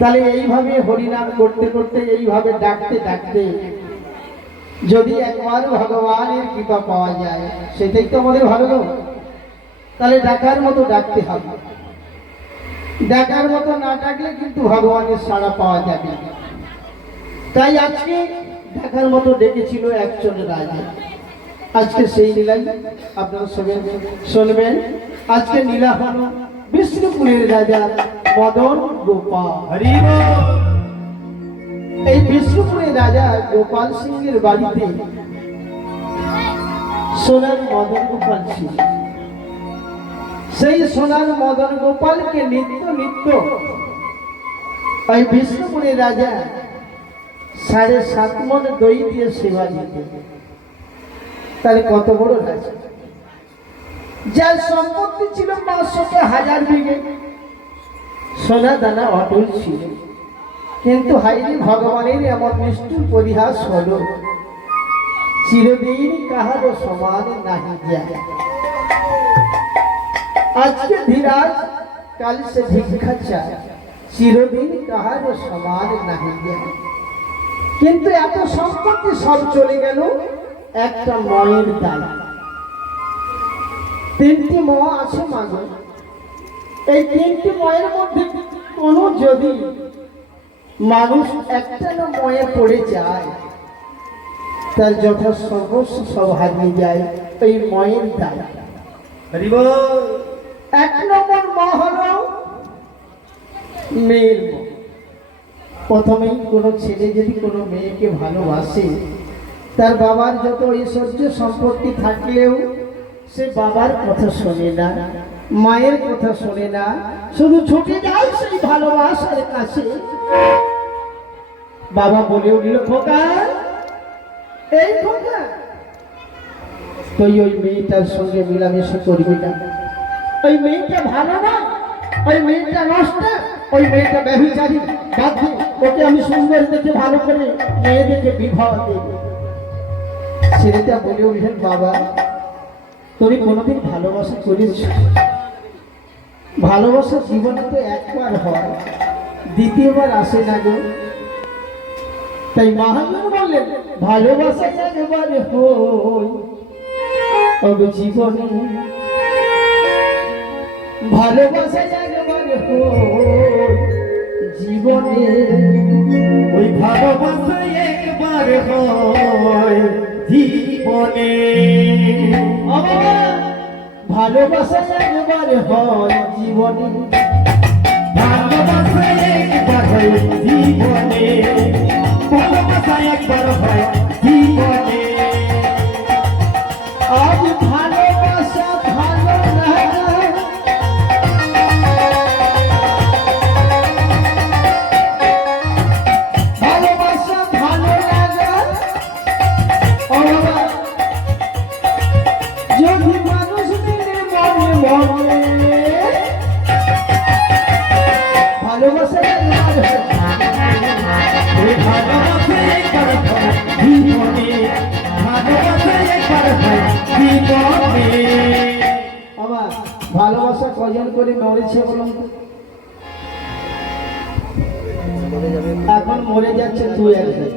তাহলে এইভাবে হরিনাম করতে করতে এইভাবে ডাকতে ডাকতে যদি একবার ভগবানের কৃপা পাওয়া যায় সেটাই তো আমাদের ভালো। তাহলে ডাকার মতো ডাকতে হবে, ডাকার মতো না ডাকলে কিন্তু ভগবানের সাড়া পাওয়া যাবে। তাই আজকে ডাকার মতো ডেকেছিল একজন রাজা। আজকে সেই লীলাই আপনারা শুনবেন। আজকে লীলা হলো বিষ্ণুপুরের রাজা মদন গোপাল। এই বিষ্ণুপুরের রাজা গোপাল সিংহের বাড়িতে সোনার মদন গোপাল ছিল। সেই সোনার মদন গোপালকে নিত্য নিত্য ওই বিষ্ণুপুরের রাজা 7.5 মণ দই দিয়ে সেবা দিত। তাহলে কত বড় রাজা, যার সম্পত্তি ছিল 500,000 বিঘে, সোনা দানা অটল ছিল। কিন্তু হাইরে ভগবানের এমন নিষ্ঠুর পরিহাস হলো, চিরদিন কাহারও সমান নাহি যায়। আজকে ধীরাজ কাল সে ভিক্ষা চায়, চিরদিন কাহারও সমান নাহি যায়। কিন্তু এত সম্পত্তি সব চলে গেল একটা ময়ের দ্বারা। 3টি ম আছে মাঝে, এই 3টি ময়ের মধ্যে কোনো যদি মানুষ একটা না ময়ে পড়ে যায় তার যথা সর্বস্ব সব হারিয়ে যায় এই ময়ের দ্বারা। 1 নম্বর ম হলো মেয়ের ম। প্রথমেই কোনো ছেলে যদি কোনো মেয়েকে ভালোবাসে, তার বাবার যত ঐশ্বর্য সম্পত্তি থাকলেও সে বাবার কথা শোনে না, মায়ের কথা শোনে না, শুধু ছুটে যায় সেই ভালোবাসার কাছে। বাবা বলে উঠল, খোকা, এই খোকা, তুই ওই মেয়েটার সঙ্গে মিলামেশা করবি না। ওই মেয়েটা ভালো না, ওই মেয়েটা নষ্ট, ওই মেয়েটা ব্যভিচারী। বাদ দে, ওকে আমি সুন্দর দেখে ভালো করে মেয়ে দেখে বিবাহ দেব। ছেলেটা বলে উঠলেন, বাবা, তুমি কোনোদিন ভালোবাসা করিস? ভালোবাসা জীবনে তো একবার হয়, দ্বিতীয়বার আসে না গো। তাই মহাজন বললেন, ভালোবাসা একবার হয় জীবনে, ভালোবাসা একবার হয় জীবনে, ওই ভালোবাসা একবার হয় জীবনে। ভালোবাসা একবার হয় জীবনে, ভালোবাসা একবার হয় জীবনে, ভালোবাসা একবার হয় জীবনে। আজ ভালোবাসা ভালো লাগা, ভালোবাসা ভালো লাগা যদি মানুষ মিলে মনে মনে, ভালোবাসা ভালোবাসা কজন করে মরেছে বলুন? এখন মরে যাচ্ছে তুই একজন।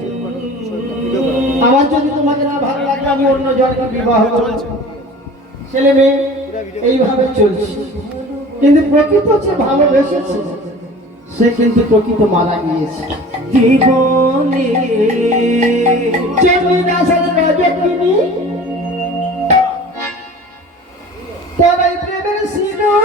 আমার যদি তোমাকে না ভালো লাগে আমি অন্য জনকে বিবাহ করব, ছেলে মেয়ে এইভাবে চলছে। কিন্তু প্রকৃত যে ভালোবেসেছে সে কিন্তু প্রকৃত মারা গিয়েছে। জীবনে তারাই প্রেমের সিঁদুর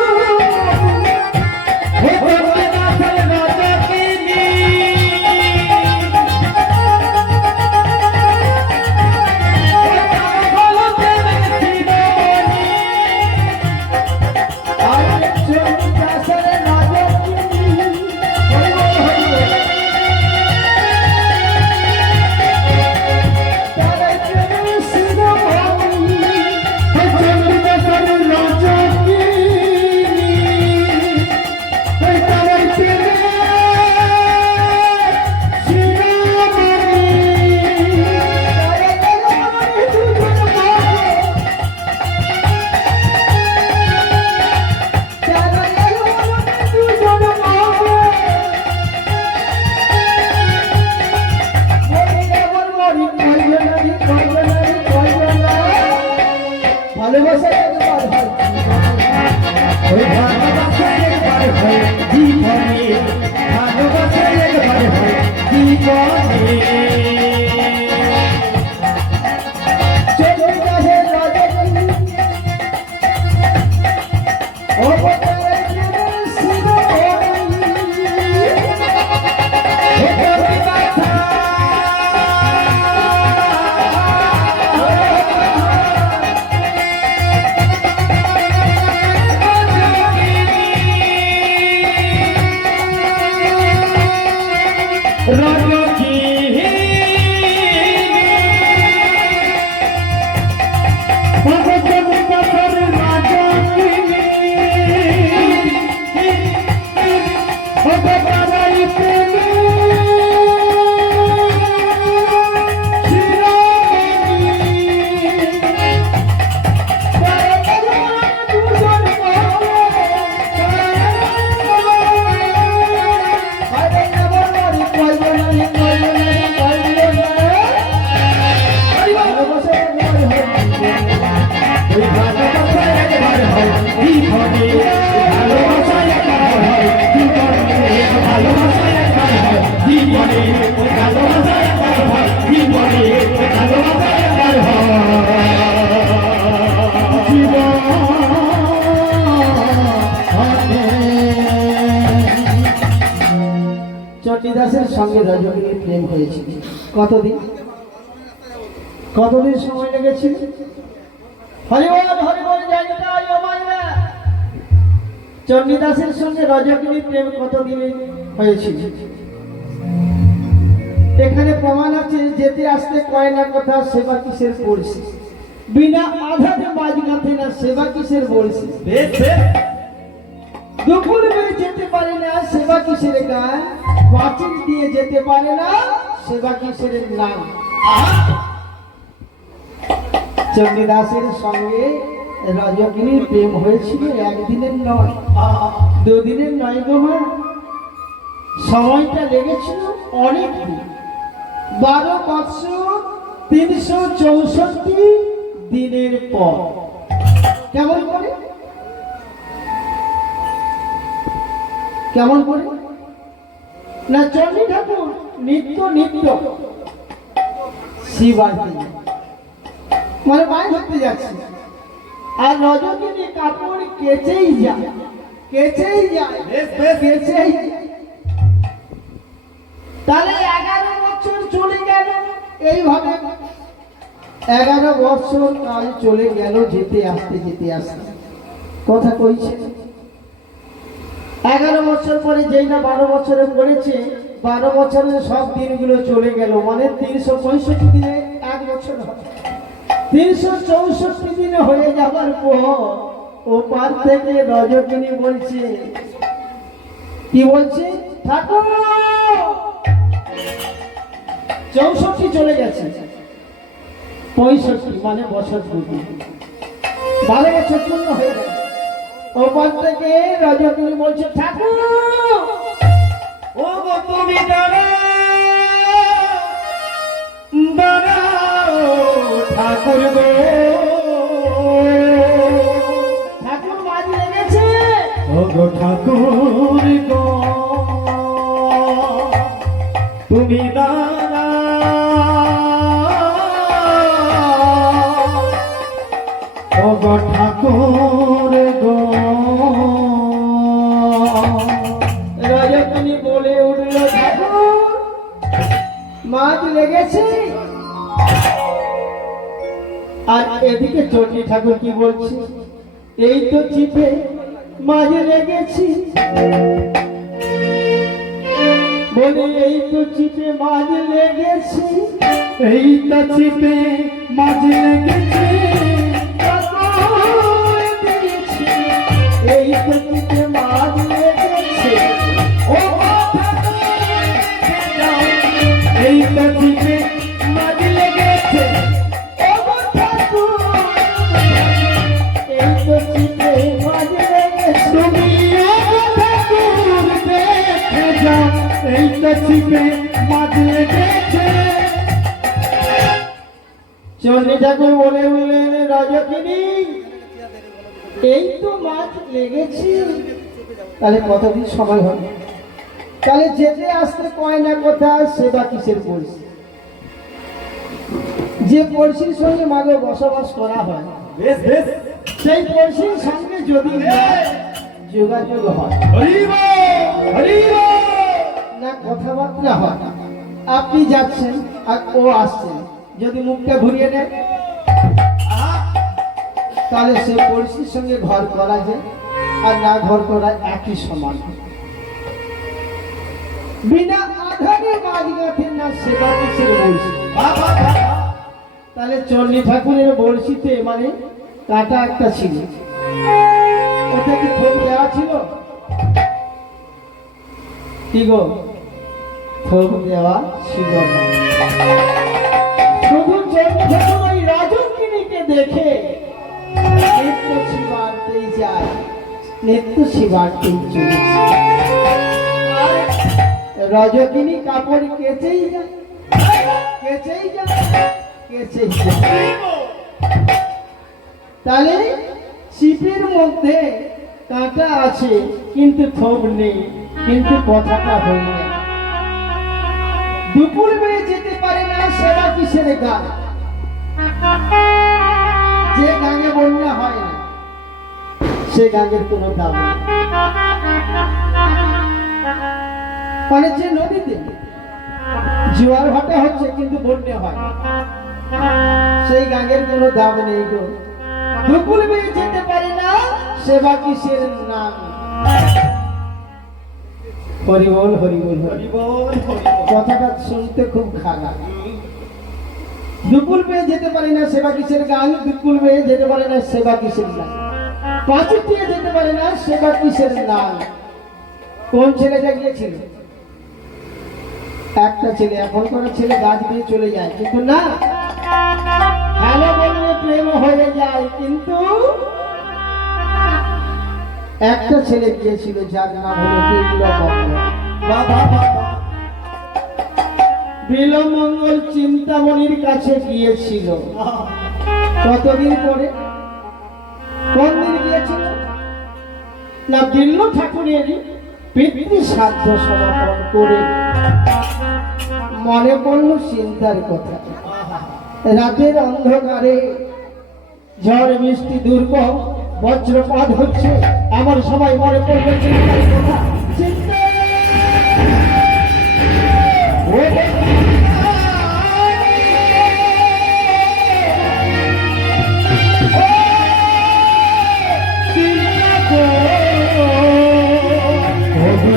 চণ্ডীদাসের সঙ্গে রজনীর প্রেম হয়েছিল কতদিন কতদিন সময় লেগেছিল? হরিবল হরিবল জয়নিতাই ও মাইরা। চণ্ডীদাসের সঙ্গে রজনীর প্রেম কতদিনে হয়েছিল? এখানে প্রমাণ আছে যেতে আসতে কয় না কথা সেবা কিসের পড়ছে, বিনা আধাতে বাজ গাঁথে না সেবা কিসের বলছে, দুপুর বেড়ে যেতে পারে না সেবা কিসের গান, পাঁচিল দিয়ে যেতে পারে না সেবা কিসের নাম। চণ্ডীদাসের সঙ্গে রজনীর প্রেম হয়েছিল একদিনের নয়, দুদিনের নয় গো মা, সময়টা লেগেছিল অনেক দিন, 12 বৎসর 364 দিনের পর। কেমন করে কেমন করে না, চণ্ডী ঠাকুর নিত্য নিত্য শিবার্থী মানে মাছ ধরতে যাচ্ছে, আর রজনী কাপড় কেচেই যায় কেচেই যায় কেচেই যায়। তাহলে 11 বছর চলে গেল এইভাবে, 11 বছর কাল চলে গেল যেতে আসতে যেতে আসতে। কথা কইছে 11 বছর পরে যেই না 12 বছরে পড়েছে, 12 বছরের সব দিনগুলো চলে গেল, মানে 365 দিনে 1 বছর হয়। 364 দিনে হয়ে যাবার পর ও পার থেকে রজনী বলছে, কি বলছে? ঠাকুর 64 চলে গেছে, 65 মানে বছর পুরো 12 বছর পূর্ণ হয়ে গেল। ওপার থেকে রজনী বলছে, ঠাকুর ও গো তুমি দাঁড়াও ঠাকুর গো, ঠাকুর মাঝ লেগেছে। ও গো ঠাকুর গো তুমি দাঁড়াও, ও গো ঠাকুর গো। রজনী বলে উঠল, ঠাকুর মাছ লেগেছে। আর এদিকে চণ্ডী ঠাকুর কি বলছে? এই তো চিপে মাছ লেগেছি, বলে এই তো চিপে মাছ লেগেছি, এই তো চিপে মাছ লেগেছে, এই তো চিপে মাছ লেগেছে, ও এই তো চিপে মাছ লেগেছে, তুমি ঠাকুর দেখে যাও, এই তো চিপে মাছ লেগেছে। চণ্ডী ঠাকুর বলে উঠলেন, রজনী এই তো মাছ লেগেছে। তাহলে কতদিন সময় হবে? তাহলে যেতে আসতে কয় না কথা, সেবা কিসের পড়শি? যে পড়শির সঙ্গে মাঝে বসবাস করা হয়, বেশ বেশ সেই পড়শির সঙ্গে যদি যোগাযোগ হয়, হরি বল, হরি বল। না কথাবার্তা হয়, আপনি যাচ্ছেন আর ও আসছেন, যদি মুখটা ঘুরিয়ে নেয়, তাহলে সে পড়শির সঙ্গে ঘর করা যায়, আর না ঘর করা একই সমান। বিনা আধারে মাঝ গাঁথের না সেবা কিসের বলছি? বাহ, বাহ, বাহ, বাহ। তাহলে চণ্ডী ঠাকুরের বড়শিতে মানে কাঁটা একটা ছিল, ওটা কি থোপ দেওয়া ছিল? কি গো, থোপ দেওয়া ছিল না। শুধু চণ্ডী ঠাকুর ওই রজকিনীকে দেখে নিত্য শিবার্তেই যায়, নিত্য শিবার্তেই চলেছে। রজকিনী কাপড় কেচেই যায়, কেচেই যায়, কেচেই যায়। তাহলে ছিপের মধ্যে কাঁটা আছে কিন্তু থোপ নেই, কিন্তু কথাটা হইল না। দুপুর বেড়ে যেতে পারে না, সেবা কিসের গান? যে গানে বন্যা হয় না, সে গানের কোনো দাম নেই। মানে যে নদীতে জোয়ার ভাটা হচ্ছে কিন্তু বন্যা হয় না, সেই গানের কোনো দাম নেই গো। দুপুর বেড়ে যেতে পারে না, সেবা কিসের নাম? হরি বল, হরি বল, হরি হরি বল, হরি বল। কথাটা শুনতে খুব খারাপ। দুপুর পেয়ে যেতে পারে না, সেবা কিসের গান? দুপুর পেয়ে যেতে পারে না, সেবা কিসের গান? পাঁচি পেয়ে যেতে পারে না, সেবা কিসের নাম? কোন ছেলেটা গিয়েছিল? একটা ছেলে, এখন কোনো ছেলে গাছ দিয়ে চলে যায়, কিন্তু না, হ্যালো বললে প্রেম হয়ে যায়, কিন্তু একটা ছেলে গিয়েছিল যার নাম হলো বিল্বমঙ্গল। বাহ, বাহ, বাহ, বাহ। বিল্বমঙ্গল চিন্তামণির কাছে গিয়েছিল। কতদিন পরে? কোন দিন গিয়েছিল? না, বিল্ব ঠাকুরের পিতৃ শ্রাদ্ধ সমাপন করে মনে পড়ল চিন্তার কথা। রাতের অন্ধকারে ঝড় বৃষ্টি দুর্গম বজ্রপাত হচ্ছে, এমন সময় মনে পড়বে চিন্তার কথা। চিন্তা চিন্তা গো, ও গো